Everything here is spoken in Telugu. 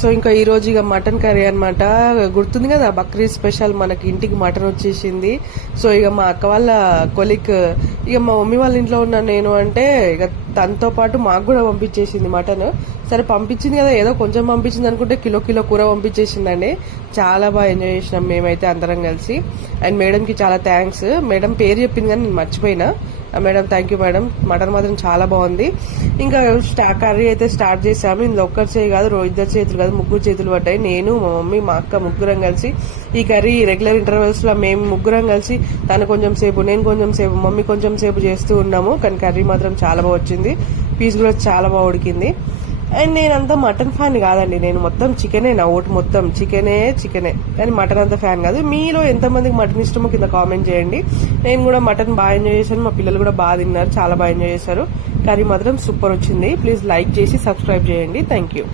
సో ఇంకా ఈ రోజు ఇక మటన్ కర్రీ అనమాట. గుర్తుంది కదా బక్రీద్ స్పెషల్ మనకి ఇంటికి మటన్ వచ్చేసింది. సో ఇక మా అక్క వాళ్ళ కొలిక్ ఇక మా మమ్మీ వాళ్ళ ఇంట్లో ఉన్న నేను అంటే ఇక తనతో పాటు మాకు కూడా పంపించేసింది మటన్. సరే పంపించింది కదా ఏదో కొంచెం పంపించింది అనుకుంటే కిలో కూర పంపించేసిందండి. చాలా బాగా ఎంజాయ్ చేసినాం మేమైతే అందరం కలిసి. అండ్ మేడంకి చాలా థ్యాంక్స్. మేడం పేరు చెప్పింది కానీ నేను మర్చిపోయినా. Madam thank you madam. Mutton మాత్రం చాలా బాగుంది. ఇంకా కర్రీ అయితే స్టార్ట్ చేసాము. ఇందులో ఒక్కరి చేయి కాదు, ఇద్దరు చేతులు కాదు, 3 చేతులు పడ్డాయి. నేను, మా మమ్మీ, మా అక్క ముగ్గురం కలిసి ఈ కర్రీ రెగ్యులర్ ఇంటర్వెల్స్ లో మేము ముగ్గురం కలిసి తను కొంచెం సేపు, నేను కొంచెం సేపు, మమ్మీ కొంచెం సేపు చేస్తూ ఉన్నాము. కానీ కర్రీ మాత్రం చాలా బాగా వచ్చింది. పీస్ కూడా చాలా బాగా ఉడికింది. అండ్ నేనంతా మటన్ ఫ్యాన్ కాదండి. నేను మొత్తం చికెనే, నా ఓటు మొత్తం చికెనే. కానీ మటన్ అంత ఫ్యాన్ కాదు. మీలో ఎంతమందికి మటన్ ఇష్టమో కింద కామెంట్ చేయండి. నేను కూడా మటన్ బాగా ఎంజాయ్ చేశాను. మా పిల్లలు కూడా బాగా తిన్నారు, చాలా బాగా ఎంజాయ్ చేశారు. కర్రీ మాత్రం సూపర్ వచ్చింది. ప్లీజ్ లైక్ చేసి సబ్స్క్రైబ్ చేయండి. Thank you.